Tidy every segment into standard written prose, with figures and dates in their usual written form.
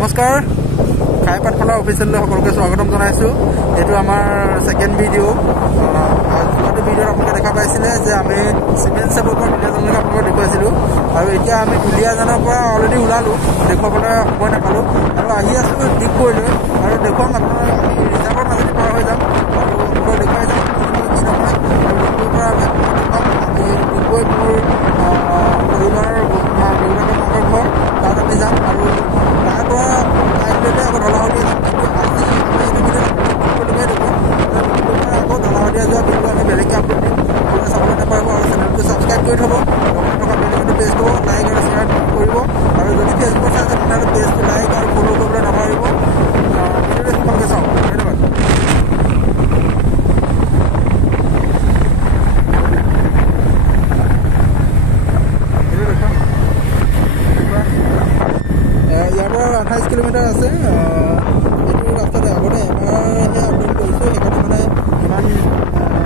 নমস্কাৰ খাই পাঠশালা অফিচিয়েললৈ সকলোকে স্বাগতম জনাইছোঁ। এইটো আমাৰ ছেকেণ্ড ভিডিঅ'। যোৱাটো ভিডিঅ'ত আপোনালোকে দেখা পাইছিলে যে আমি চিমেণ্ট চেপৰ পৰা দুলীয়াজানলৈকে আপোনালোকক দেখুৱাইছিলোঁ, আৰু এতিয়া আমি দুলীয়াজানৰ পৰা অলৰেডি ওলালোঁ, দেখুৱাবলৈ সময় নাপালোঁ আৰু আহি আছোঁ ডিগবৈলৈ, আৰু দেখুৱাম আপোনাৰ আমি ৰিজাৰ্ভৰ মাজেদি পাৰ হৈ যাম আৰু আপোনালোকক দেখুৱাই যাম কি নহয়। আৰু ডিগবৈৰ পৰা আমি দেখুৱাম আমি ডিগবৈ মোৰ পৰিবাৰৰ দেউতাকৰ মাকৰ ঘৰ, তাত আমি যাম আৰু তাৰ পৰা কাইলৈকে আকৌ ঢলাশদিয়া যাম। কিন্তু আজি আমি এইটো ভিডিঅ'ত ডিগবৈলৈকে দেখুৱাম। ডিগবৈৰ পৰা আকৌ ঢলাশদিয়া যোৱা ভিডিঅ' আমি বেলেগকৈ আপলোড দিম, আপোনালোকে চাবলৈ নাপাব। আৰু চেনেলটো ছাবস্ক্ৰাইব কৰি থ'ব, লগত থকা বেলেগটো পেজ থ'ব, লাইক আৰু শ্বেয়াৰ কৰিব। আৰু যদি ফেচবুকত চাইছে তেতিয়াহ'লে পেজটো লাইক আৰু ফ'ল' কৰিবলৈ নাপাহৰিব। ভিডিঅ'টো সকলোকে চাওক, ধন্যবাদ। ইয়াৰ পৰা 28 কিলোমিটাৰ আছে। এইটো ৰাস্তাতে আগতে এবাৰহে আপলোড কৰিছোঁ, সেইকাৰণে মানে ইমান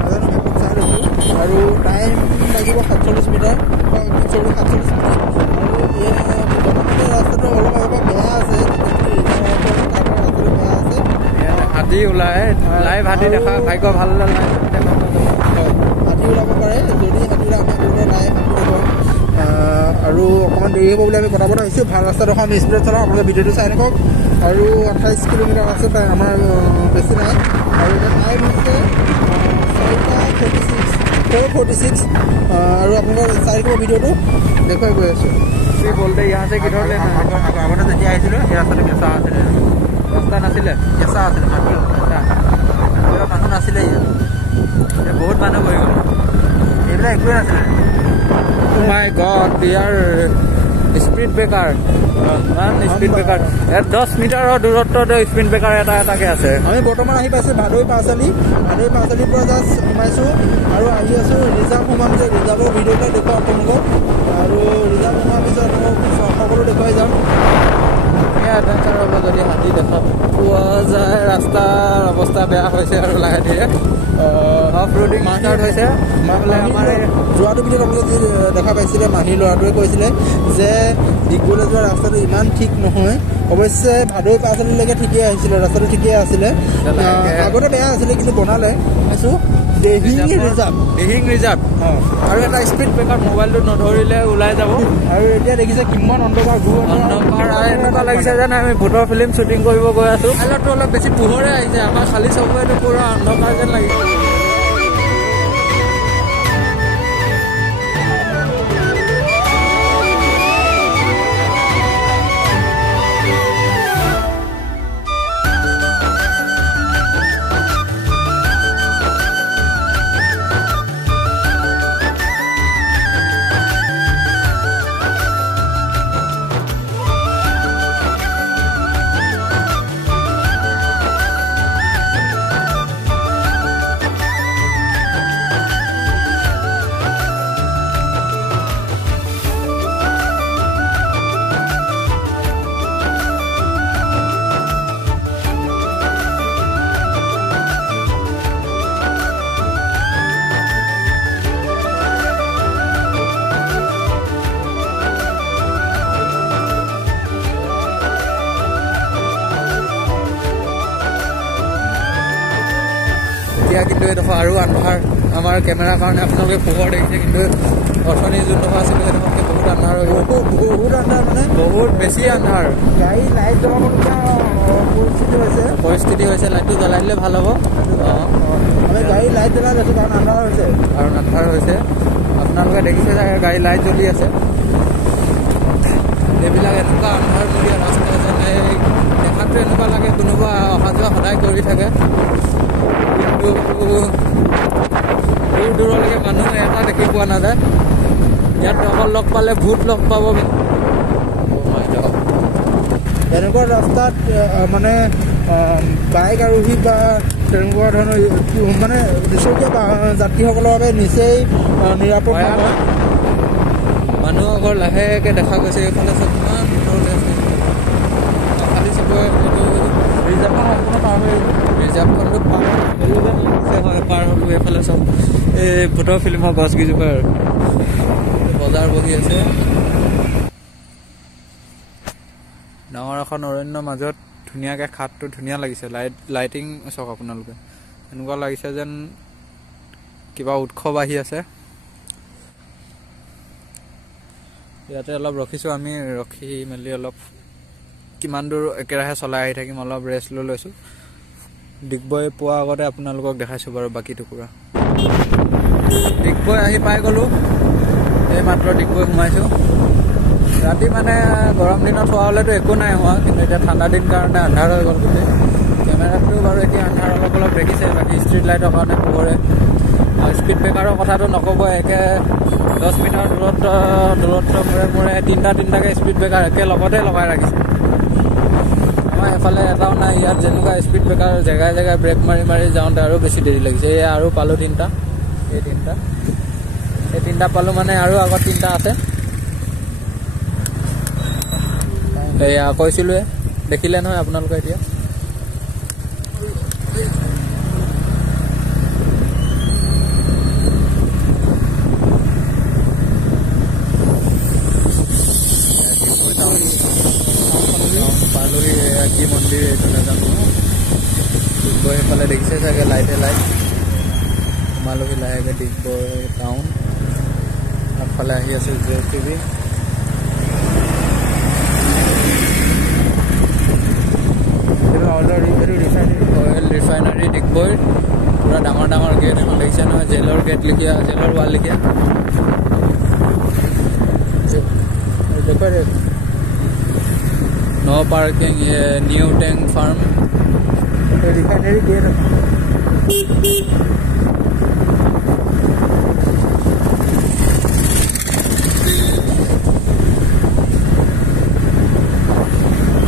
নাজানো, মেপত চাই লৈছোঁ। আৰু টাইম লাগিব 47 মিটাৰ, 47 মিনিট। আৰু বৰ্তমানে ৰাস্তাটো অলপ আগৰ পৰা বেয়া আছে, তাৰ পৰা ৰাস্তাটো বেয়া আছে। হাতী ওলাই লাইভ হাতী দেখা ভাগ্য ভাল হয়, হাতী ওলাব পাৰে। যদি হাতী ওলাই আমি লাইভ হাতী দেখুৱাম। আৰু অকণমান দেৰি হ'ব বুলি আমি কথা পতা হৈছোঁ। ভাল ৰাস্তাডোখৰ আমি স্পীডত চলাওঁ, আপোনালোকে ভিডিঅ'টো চাই থাকক। আৰু 28 কিলোমিটাৰ আছে, তাই আমাৰ বেছি নাই। আৰু এতিয়া টাইম হৈছে 4:46। আৰু আপোনালোকে চাই থাকিব, ভিডিঅ'টো দেখুৱাই গৈ আছোঁ। বলতে ইয়াতে কিধৰলে আগতে যেতিয়া আহিছিলোঁ সেই ৰাস্তাটো কেঁচা আছিলে, ৰাস্তা নাছিলে, কেঁচা আছিলে, মানুহ নাছিলে। ইয়াত বহুত মানুহ হৈ গ'ল, এইবিলাক একোৱে নাছিলে। মাই গড, ইয়াৰ স্পীড ব্ৰেকাৰ, ইমান স্পীড ব্ৰেকাৰ। ইয়াত 10 মিটাৰৰ দূৰত্বত স্পীড ব্ৰেকাৰ এটা এটাকে আছে। আমি বৰ্তমান আহি পাইছোঁ ভাদৈ পাঁচআলিৰ পৰা জাষ্ট সোমাইছোঁ আৰু আহি আছোঁ ৰিজাৰ্ভ সোমাম যে ৰিজাৰ্ভৰ ভিডিঅ'বিলাক দেখুৱাম আপোনালোকক। আৰু ৰিজাৰ্ভ সোমোৱাৰ পিছত আপোনালোকক সকলো দেখুৱাই যাম। এডভেঞ্চাৰ হ'ব যদি হাতী দেখা পোৱা যায়। ৰাস্তাৰ অৱস্থা বেয়া হৈছে আৰু লাহে ধীৰে অফ ৰোডিং ষ্টাৰ্ট হৈছে। আমাৰ যোৱাটো ভিডিঅ'ত আপোনালোকে যি দেখা পাইছিলে, মাহীৰ ল'ৰাটোৱে কৈছিলে যে ডিগবৈলৈ যোৱা ৰাস্তাটো ইমান ঠিক নহয়। অৱশ্যে ভাদৈ পাঁচআলিলৈকে ঠিকেই আহিছিলে, ৰাস্তাটো ঠিকেই আছিলে। আগতে বেয়া আছিলে, কিন্তু বনালে পাইছোঁ দিহিং ৰিজাৰ্ভ। আৰু এটা স্পীড ব্ৰেকাৰ, মোবাইলটো নধৰিলে ওলাই যাব। আৰু এতিয়া দেখিছে কিমান অন্ধকাৰ এনেকুৱা লাগিছে যেন আমি ভূতৰ ফিল্ম শ্বুটিং কৰিব গৈ আছোঁ। কাইলৈতো অলপ বেছি পোহৰে আহিছে, আমাৰ খালী চকুৱেটো পুৰা অন্ধকাৰ যেন লাগিছে। এতিয়া কিন্তু এইডোখৰ আৰু আন্ধাৰ। আমাৰ কেমেৰাৰ কাৰণে আপোনালোকে পোহৰ দেখিছে, কিন্তু অথনি যোনডোখৰ আছিলে সেইডোখৰতকৈ বহুত আন্ধাৰ হৈ গ'ল। বহুত আন্ধাৰ, মানে বহুত বেছি আন্ধাৰ। গাড়ী লাইট জ্বলাবলগীয়া পৰিস্থিতি হৈছে। লাইটটো জ্বলাই দিলে ভাল হ'ব। আমি গাড়ী লাইট জ্বলাই আছোঁ কাৰণ আন্ধাৰ হৈছে। আপোনালোকে দেখিছে যে গাড়ী লাইট জ্বলি আছে। এইবিলাক এনেকুৱা আন্ধাৰমূৰীয়া ৰাস্তা যেনে দেখাতটো এনেকুৱা লাগে কোনোবা অহা যোৱা সদায় কৰি থাকে, কিন্তু দূৰ দূৰলৈকে মানুহ এটা দেখি পোৱা নাযায়। ইয়াত অকল লগ পালে ভূত লগ পাব। এনেকুৱা ৰাস্তাত মানে বাইক আৰোহী বা তেনেকুৱা ধৰণৰ মানে দুচকীয়া যাত্ৰীসকলৰ বাবে নিচেই নিৰাপদ নহয়। মানুহ আগৰ লাহেকৈ দেখা গৈছে। এইফালে চব কিমান ভিতৰলৈ আছে। খালী চকুৱে এইটো ৰিজাৰ্ভখন সম্পূৰ্ণ পাৰ হৈ ৰিজাৰ্ভখনটো পাৰ হয়, পাৰ হ'লোঁ। এইফালে চব এই ভূতৰ ফিল্মৰ গছকেইজোপা আৰু বজাৰ বহি আছে। ডাঙৰ এখন অৰণ্যৰ মাজত ধুনীয়াকৈ খাটটো ধুনীয়া লাগিছে লাইটিং চাওক আপোনালোকে এনেকুৱা লাগিছে যেন কিবা উৎসৱ আহি আছে ইয়াতে অলপ ৰখিছোঁ আমি ৰখি মেলি অলপ কিমান দূৰ একেৰাহে চলাই আহি থাকিম অলপ ৰেষ্ট লৈ লৈছোঁ ডিগবৈ পোৱাৰ আগতে আপোনালোকক দেখাইছোঁ বাৰু বাকী টুকুৰা ডিগবৈ আহি পাই গ'লোঁ এই মাত্ৰ ডিগবৈ সোমাইছোঁ ৰাতি মানে গৰম দিনত হোৱা হ'লেতো একো নাই হোৱা কিন্তু এতিয়া ঠাণ্ডা দিন কাৰণে আন্ধাৰ হৈ গ'ল গোটেই কেমেৰাটো বাৰু এতিয়া আন্ধাৰ অলপ অলপ দেখিছে বাকী ষ্ট্ৰীট লাইটৰ কাৰণে পোহৰে আৰু স্পীড ব্ৰেকাৰৰ কথাটো নক'ব একে 10 মিটাৰ দূৰত্ব মূৰে তিনিটাকৈ স্পীড ব্ৰেকাৰ একেলগতে লগাই ৰাখিছে আমাৰ এফালে এটাও নাই ইয়াত যেনেকুৱা স্পীড ব্ৰেকাৰ জেগাই জেগাই ব্ৰেক মাৰি যাওঁতে আৰু বেছি দেৰি লাগিছে এয়া আৰু পালোঁ তিনিটা এই তিনিটা পালোঁ মানে আৰু আগত তিনিটা আছে এয়া কৈছিলোঁৱে দেখিলে নহয় আপোনালোকে এতিয়া পালোহি কি মন্দিৰ এইটো নাজানো ডিগবৈ সেইফালে দেখিছে চাগে লাইট সোমালোহি লাহেকৈ ডিগবৈ টাউন আগফালে আহি আছে JCB অইল ৰিফাইনাৰী ডিগবৈ পুৰা ডাঙৰ গেট এখন দেখিছে নহয় জেলৰ গেট লিখিয়া জেলৰ ৱাল লিখিয়া no parking new tank farm refinery gate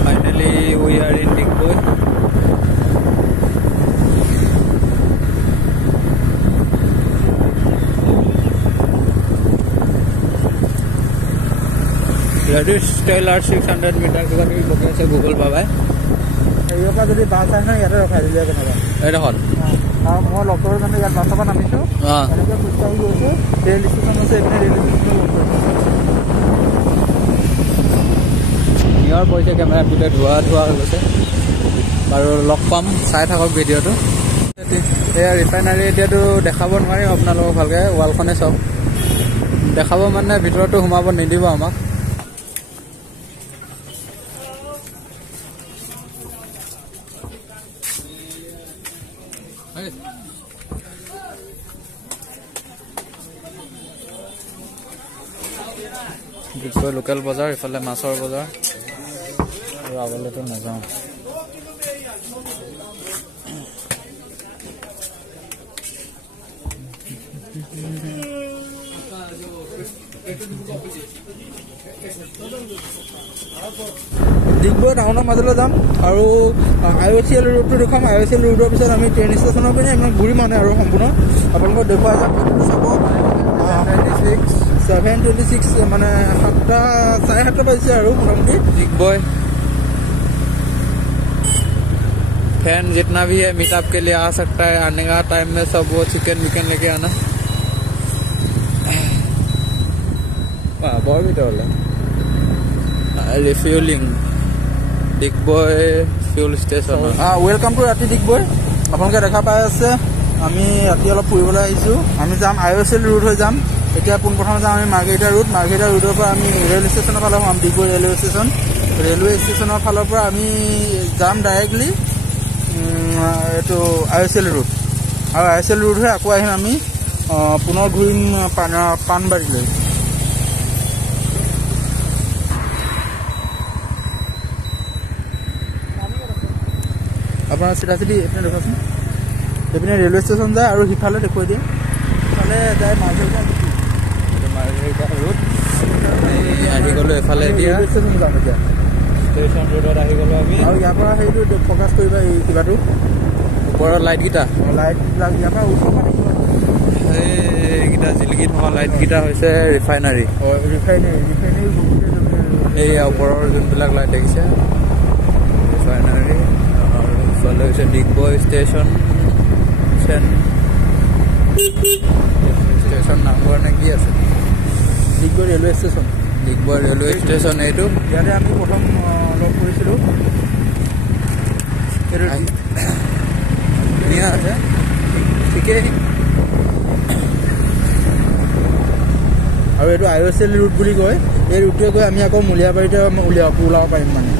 finally we are in Digboi ষ্টেলাৰ 600 মিটাৰ কিবা কিবি বকি আছে গুগল পাবাই এইৰ পৰা যদি বাছ আহে ইয়াতে ৰখাই দিলে কেনেকুৱা এইডোখৰত মই লগৰ মানে ইয়াত বাছৰ পৰা নামিছোঁ এনেকৈ খোজকাঢ়ি গৈছোঁ ৰেল ষ্টেচন আছে এইপিনে ৰেল ষ্টেচন নিয়ৰ পৰিছে কেমেৰা গোটেই ধোৱা হৈ গৈছে বাৰু লগ পাম চাই থাকক ভিডিঅ'টো এয়া ৰিফাইনাৰী এতিয়াতো দেখাব নোৱাৰিম আপোনালোকক ভালকৈ ৱালখনে চাওক দেখাব মানে ভিতৰতো সোমাব নিদিব আমাক ডিগবৈ লোকেল বজাৰ ইফালে মাছৰ বজাৰ আৰু আগলৈতো নাযাওঁ ডিগবৈ টাউনৰ মাজলৈ যাম আৰু IOCL ৰোডটো দেখুৱাম IOCL ৰোডৰ পিছত আমি ট্ৰেইন ষ্টেচনৰ পিনে আমি ঘূৰি মানে আৰু সম্পূৰ্ণ আপোনালোকক দেখুৱাই যাম চাব 7:26 মানে 7:30 বাজিছে আৰু মোটামুটি डिगबৈ फैन जितना भी है मीटअप के लिए आ सकता है आने का टाइम में सब वो चिकन विकन लेके आना बर भी refuelling Digboi fuel station welcome to राति डिगबৈ আপোনালোকে দেখা পাই আছে আমি ৰাতি অলপ ফুৰিবলৈ আহিছোঁ আমি যাম IOCL ৰোড হৈ যাম এতিয়া পোনপ্ৰথমে যাম আমি মাৰ্ঘেৰিটা ৰোডৰ পৰা আমি ৰেল ষ্টেচনৰ ফালে যাম ডিগবৈ ৰেলৱে ষ্টেচনৰ ফালৰ পৰা আমি যাম ডাইৰেক্টলি এইটো IOCL ৰোড আৰু IOCL ৰোড হৈ আকৌ আহিম আমি পুনৰ ঘূৰিম পাণবাৰীলৈ আপোনাৰ চিধা এইপিনে দেখুৱাচোন এইপিনে ৰেলৱে ষ্টেচন যায় আৰু সিফালে দেখুৱাই দিয়ে সিফালে যায় মাৰ্ঘেৰিটা ৰোড আহি গ'লোঁ এফালে এতিয়া ষ্টেচন যাম এতিয়া ষ্টেচন ৰোডত আহি গ'লোঁ আমি আৰু ইয়াৰ পৰা সেইটো ফ'কাছ কৰিবা এই কিবাটো ওপৰৰ লাইটকেইটা ইয়াৰ পৰা ওচৰৰ পৰা এইকেইটা জিলিকি থকা লাইটকেইটা হৈছে ৰিফাইনাৰী এইয়া ওপৰৰ যোনবিলাক লাইট দেখিছে ৰিফাইনাৰী আৰু ইফালে হৈছে ডিগবৈ ষ্টেচন নামঘৰ নে কি আছে Digboi railway station Digboi railway station এইটো ইয়াতে আমি প্ৰথম লগ কৰিছিলোঁ ধুনীয়া আছে ঠিকেই আৰু এইটো IOCL ৰুট বুলি কয় এই ৰুটটোৱে গৈ আমি আকৌ মূলীয়াবাৰীতে ওলাব পাৰিম মানে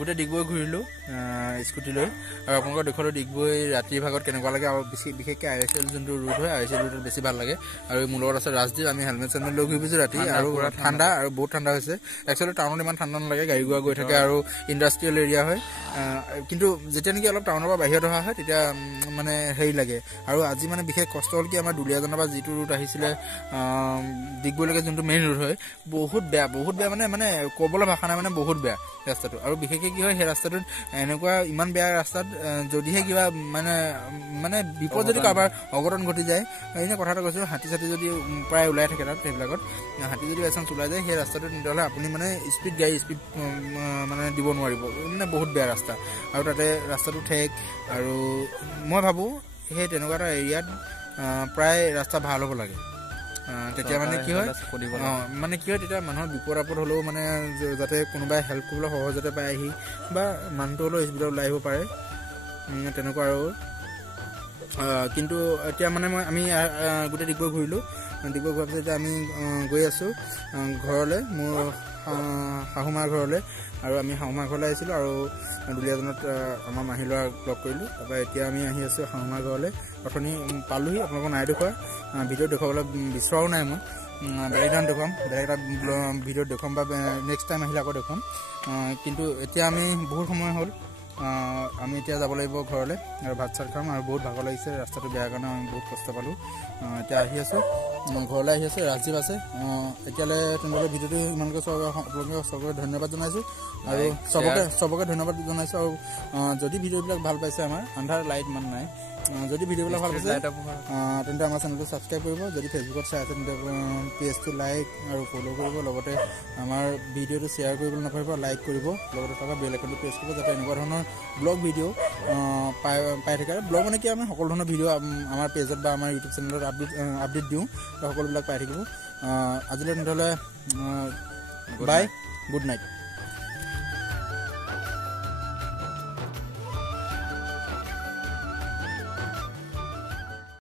গোটেই ডিগবৈ ঘূৰিলোঁ স্কুটি লৈ আৰু আপোনালোকৰ দেখুৱালোঁ ডিগবৈ ৰাতিৰ ভাগত কেনেকুৱা লাগে আৰু বিশেষকৈ IOCL যোনটো ৰুট হয় IOCL ৰুটত বেছি ভাল লাগে আৰু মোৰ লগত আছে ৰাজদীপ আমি হেলমেট চেলমেট লৈ ঘূৰি ফুৰিছোঁ ৰাতি আৰু ঠাণ্ডা আৰু বহুত ঠাণ্ডা হৈছে একচুৱেলি টাউনত ইমান ঠাণ্ডা নালাগে গাড়ী গুৰা গৈ থাকে আৰু ইণ্ডাষ্ট্ৰিয়েল এৰিয়া হয় কিন্তু যেতিয়া নেকি অলপ টাউনৰ পৰা বাহিৰত অহা হয় তেতিয়া মানে হেৰি লাগে আৰু আজি মানে বিশেষ কষ্ট হ'ল কি আমাৰ দুলীয়াজানৰ পৰা যিটো ৰুট আহিছিলে ডিগবৈলৈকে যোনটো মেইন ৰুট হয় বহুত বেয়া মানে ক'বলৈ ভাষা নাই মানে বহুত বেয়া ৰাস্তাটো আৰু বিশেষকৈ কি হয় সেই ৰাস্তাটোত এনেকুৱা ইমান বেয়া ৰাস্তাত যদিহে কিবা মানে বিপদ যদি কাৰোবাৰ অঘটন ঘটি যায় এনে কথা এটা কৈছোঁ হাতী চাতি যদি প্ৰায় ওলাই থাকে তাত সেইবিলাকত হাতী যদি বাইচান্স ওলাই যায় সেই ৰাস্তাটোত তেতিয়াহ'লে আপুনি মানে স্পীড মানে দিব নোৱাৰিব মানে বহুত বেয়া ৰাস্তা আৰু তাতে ৰাস্তাটো ঠেক আৰু মই ভাবোঁ সেই তেনেকুৱা এটা এৰিয়াত প্ৰায় ৰাস্তা ভাল হ'ব লাগে তেতিয়া মানে কি হয় তেতিয়া মানুহৰ বিপদ আপদ হ'লেও মানে যাতে কোনোবাই হেল্প কৰিবলৈ সহজতে পাই আহি বা মানুহটো হ'লেও স্পীডত ওলাই আহিব পাৰে তেনেকুৱা আৰু কিন্তু এতিয়া মানে আমি গোটেই ডিগবৈ ঘূৰিলোঁ ডিগবৈ ঘূৰাৰ পিছত এতিয়া আমি গৈ আছোঁ ঘৰলৈ মোৰ শাহুমাৰ ঘৰলৈ আৰু আমি শাহুমাৰ ঘৰলৈ আহিছিলোঁ আৰু দুলীয়াজানত আমাৰ মাহী ল'ৰাক লগ কৰিলোঁ তাৰপৰা এতিয়া আমি আহি আছোঁ শাহুমাৰ ঘৰলৈ অথনি পালোহি আপোনালোকক নাই দেখুওৱা ভিডিঅ'ত দেখুৱাবলৈ বিচৰাও নাই মই বেলেগ দিনাখন দেখুৱাম বেলেগ এটা ভিডিঅ'ত দেখুৱাম বা নেক্সট টাইম আহিলে আকৌ দেখুৱাম কিন্তু এতিয়া আমি বহুত সময় হ'ল আমি এতিয়া যাব লাগিব ঘৰলৈ আৰু ভাত চাত খাম আৰু বহুত ভাগৰ লাগিছে ৰাস্তাটো বেয়া কাৰণে আমি বহুত কষ্ট পালোঁ এতিয়া আহি আছোঁ ঘৰলৈ আহি আছে ৰাজীৱ আছে এতিয়ালৈ তোমালোকে ভিডিঅ'টো ইমানকৈ আপোনালোকে চবকে ধন্যবাদ জনাইছোঁ আৰু চবকে ধন্যবাদ জনাইছোঁ আৰু যদি ভিডিঅ'বিলাক ভাল পাইছে আমাৰ আন্ধাৰ লাইট ইমান নাই যদি ভিডিঅ'বিলাক ভাল পাইছে তেন্তে আমাৰ চেনেলটো ছাবস্ক্ৰাইব কৰিব যদি ফেচবুকত চাই আছে তেন্তে পেজটো লাইক আৰু ফ'ল' কৰিব লগতে আমাৰ ভিডিঅ'টো শ্বেয়াৰ কৰিবলৈ নাপাহৰিব লাইক কৰিব লগতে থকা বেল আইকনটো প্ৰেছ কৰিব যাতে এনেকুৱা ধৰণৰ ব্লগ ভিডিঅ' পাই থাকে ব্লগ মানে কি আমি সকলো ধৰণৰ ভিডিঅ' আমাৰ পেজত বা আমাৰ ইউটিউব চেনেলত আপডেট দিওঁ সকলোবিলাক পাই থাকিব আজিলৈ তেতিয়াহ'লে বাই গুড নাইট